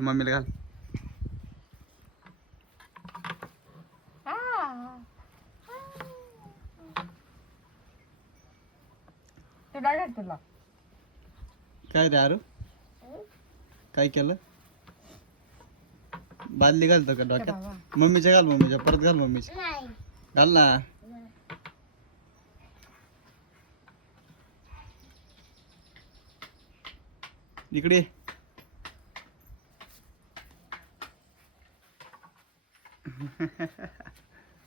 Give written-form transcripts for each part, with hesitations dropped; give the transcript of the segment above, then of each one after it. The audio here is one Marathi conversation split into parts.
मम्मीला घाल. तुला काय रे आरू काय केलं? बादली घालतो का डोक्यात? मम्मीच्या घाल, मम्मीच्या परत घाल, मम्मीच्या घाल ना. इकडे ये.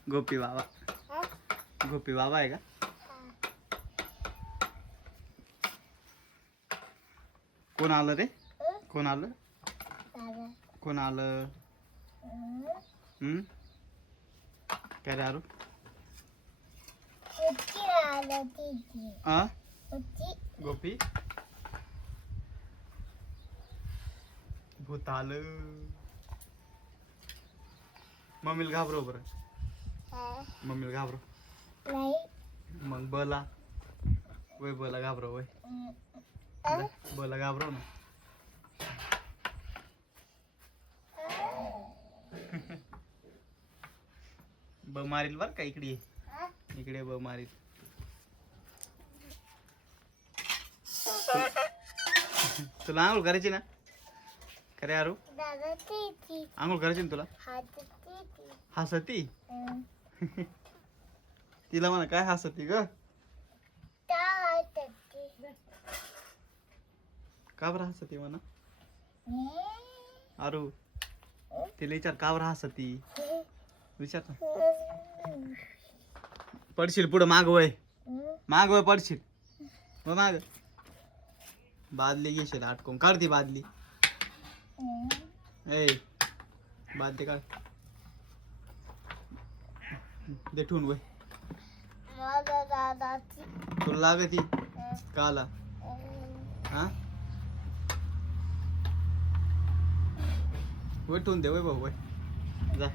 गोपी बाबा, गोपी बाबा आहे का? कोण आलं रे? कोण आलं? कोण आलं? काय रे आरू? आ गोपी भूत आलं. मम्मीला घाबरव बरं. मम्मीला घाबरव. मग बला वय बला घाबरव वय. बला घाबरव ना. ब मारील बर का. इकडे इकडे ब मारील. तुला आंघोळ करायची ना? खरे आरू आंघोळ करायची ना तुला? हसती तिला म्हणा काय हसती ग? का बरं हसती म्हणा आरू? तिला विचार का बरं हसती विचार ना. पडशील पुढं. माग वय, माग वय पडशील. व माग बादली घेशील आटकून. काढ ती बादली. ए बादली काढ. दे ठेवून वय. तुला लागती काला? हा वय ठेवून दे वय भाऊ वय. जा.